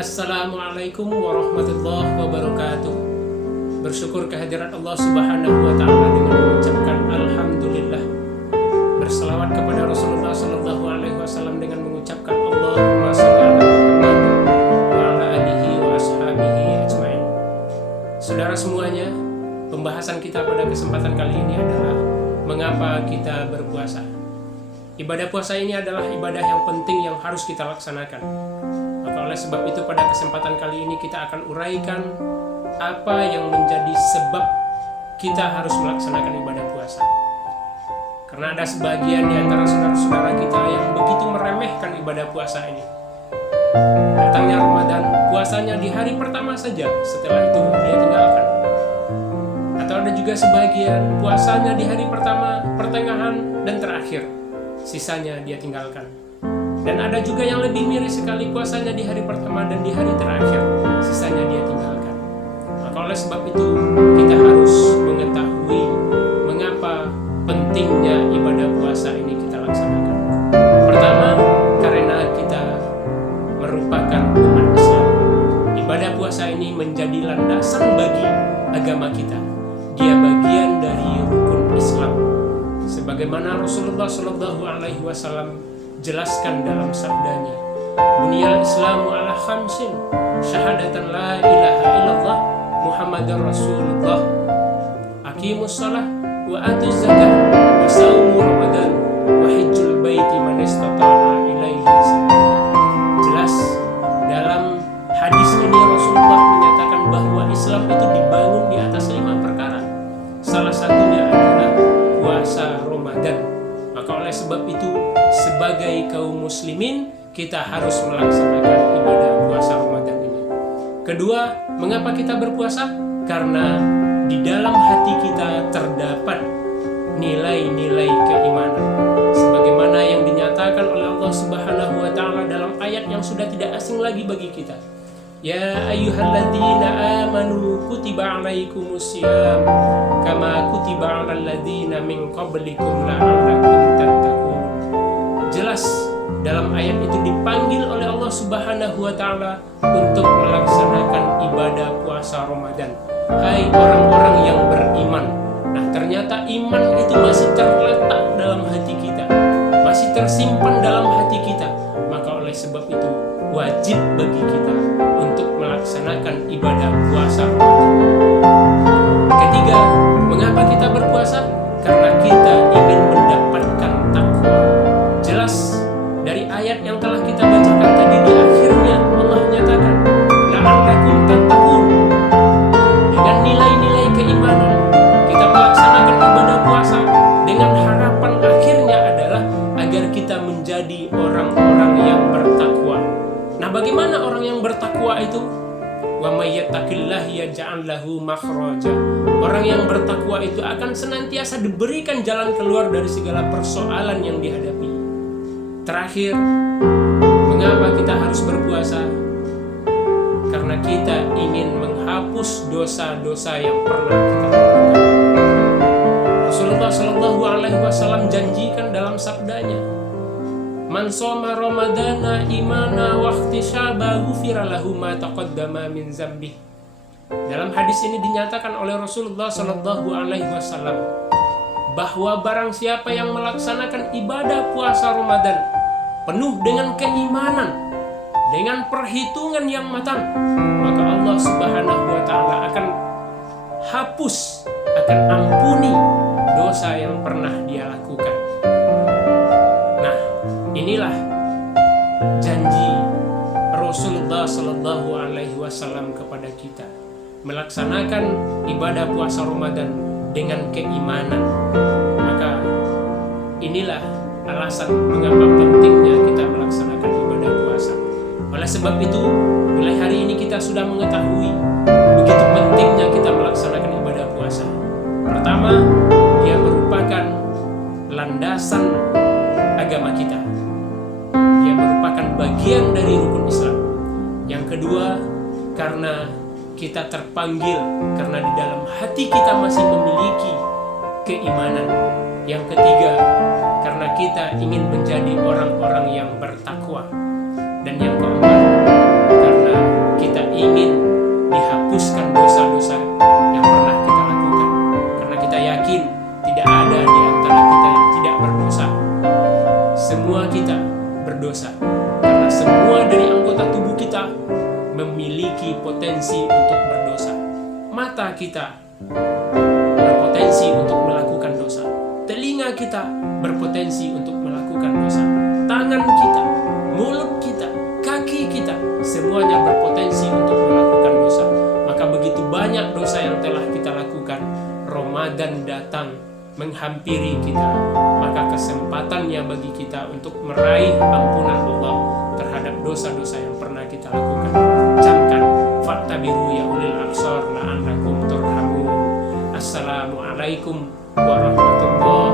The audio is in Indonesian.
Assalamualaikum warahmatullahi wabarakatuh. Bersyukur kehadirat Allah Subhanahu wa Ta'ala dengan mengucapkan Alhamdulillah. Berselawat kepada Rasulullah Sallallahu Alaihi Wasallam dengan mengucapkan Allahumma sholli ala Muhammad wa ala alihi wa ashabihi ajmain. Saudara semuanya, pembahasan kita pada kesempatan kali ini adalah mengapa kita berpuasa. Ibadah puasa ini adalah ibadah yang penting yang harus kita laksanakan. Maka oleh sebab itu pada kesempatan kali ini kita akan uraikan apa yang menjadi sebab kita harus melaksanakan ibadah puasa. Karena ada sebagian di antara saudara-saudara kita yang begitu meremehkan ibadah puasa ini. Datangnya Ramadan, puasanya di hari pertama saja, setelah itu dia tinggalkan. Atau ada juga sebagian puasanya di hari pertama, pertengahan, dan terakhir, sisanya dia tinggalkan. Dan ada juga yang lebih miris sekali, puasanya di hari pertama dan di hari terakhir, sisanya dia tinggalkan. Maka oleh sebab itu kita harus mengetahui mengapa pentingnya ibadah puasa ini kita laksanakan. Pertama, karena kita merupakan umat Islam. Ibadah puasa ini menjadi landasan bagi agama kita. Dia bagian dari rukun Islam. Sebagaimana Rasulullah Sallallahu Alaihi Wasallam jelaskan dalam sabdanya, Bunyal Islamu ala khamsin, syahadatan la ilaha illallah Muhammadar Rasulullah, aqimus shalah wa atuz zakah wa saumu ramadan wa hajjul baiti man istata'a ilaihi sabila. Jelas dalam hadis ini Rasulullah menyatakan bahwa Islam itu dibangun di atas 5 perkara. Salah satunya adalah puasa Ramadan. Maka oleh sebab itu sebagai kaum muslimin kita harus melaksanakan ibadah puasa Ramadan ini. Kedua, mengapa kita berpuasa? Karena di dalam hati kita terdapat nilai-nilai keimanan. Sebagaimana yang dinyatakan oleh Allah Subhanahu wa Ta'ala dalam ayat yang sudah tidak asing lagi bagi kita. Ya ayyuhalladzina amanu kutiba alaikumusiyam kama kutiba alal ladzina min qablikum la'allakum tattaqun. Jelas dalam ayat itu dipanggil oleh Allah Subhanahu wa Ta'ala untuk melaksanakan ibadah puasa Ramadan. Hai orang-orang yang beriman. Nah, ternyata iman itu masih terletak dalam hati kita, masih tersimpan dalam hati kita. Maka oleh sebab itu wajib bagi kita untuk melaksanakan ibadah puasa Ramadan. Ketiga, mengapa kita berpuasa? Karena kita ingin mendapatkan takwa. Jelas dari ayat yang telah kita bacakan tadi, di akhirnya Allah nyatakan la'allakum tattaqun. Dengan nilai-nilai keimanan kita melaksanakan ibadah puasa dengan harapan akhirnya adalah agar kita menjadi orang-orang yang bertakwa. Nah, bagaimana orang yang bertakwa itu? Wa may yattaqillahi yaj'al lahu makhraja. Orang yang bertakwa itu akan senantiasa diberikan jalan keluar dari segala persoalan yang dihadapi. Terakhir, mengapa kita harus berpuasa? Karena kita ingin menghapus dosa-dosa yang pernah kita lakukan. Rasulullah Shallallahu Alaihi Wasallam janjikan dalam sabdanya, Man shoma Ramadana imana wa ihtisaba ghufira lahu ma taqaddama min dzambih. Dalam hadis ini dinyatakan oleh Rasulullah Shallallahu Alaihi Wasallam bahwa barang siapa yang melaksanakan ibadah puasa Ramadan penuh dengan keimanan, dengan perhitungan yang matang, maka Allah Subhanahu wa Ta'ala akan hapus, akan ampuni dosa yang pernah dia lakukan. Nah, inilah janji Rasulullah Sallallahu Alaihi Wasallam kepada kita, melaksanakan ibadah puasa Ramadan dengan keimanan. Maka inilah alasan mengapa pentingnya kita melaksanakan ibadah puasa. Oleh sebab itu, mulai hari ini kita sudah mengetahui begitu pentingnya kita melaksanakan ibadah puasa. Pertama, dia merupakan landasan agama kita. Dia merupakan bagian dari rukun Islam. Yang kedua, karena kita terpanggil, karena di dalam hati kita masih memiliki keimanan. Yang ketiga, karena kita ingin menjadi orang-orang yang bertakwa. Dan yang keempat, karena ingin dihapuskan dosa-dosa yang pernah kita lakukan. Karena kita yakin tidak ada di antara kita yang tidak berdosa. Semua kita berdosa. Karena semua dari anggota tubuh kita memiliki potensi untuk berdosa. Mata kita berpotensi untuk melakukan dosa. Telinga kita berpotensi untuk melakukan dosa. Tangan kita, mulut kita, kaki kita, semuanya berpotensi untuk melakukan dosa. Maka begitu banyak dosa yang telah kita lakukan, Ramadan datang menghampiri kita, maka kesempatannya bagi kita untuk meraih ampunan Allah terhadap dosa-dosa yang pernah kita lakukan. Camkan, fattabiru ya ulil absar la'allakum turhamun. Assalamualaikum warahmatullahi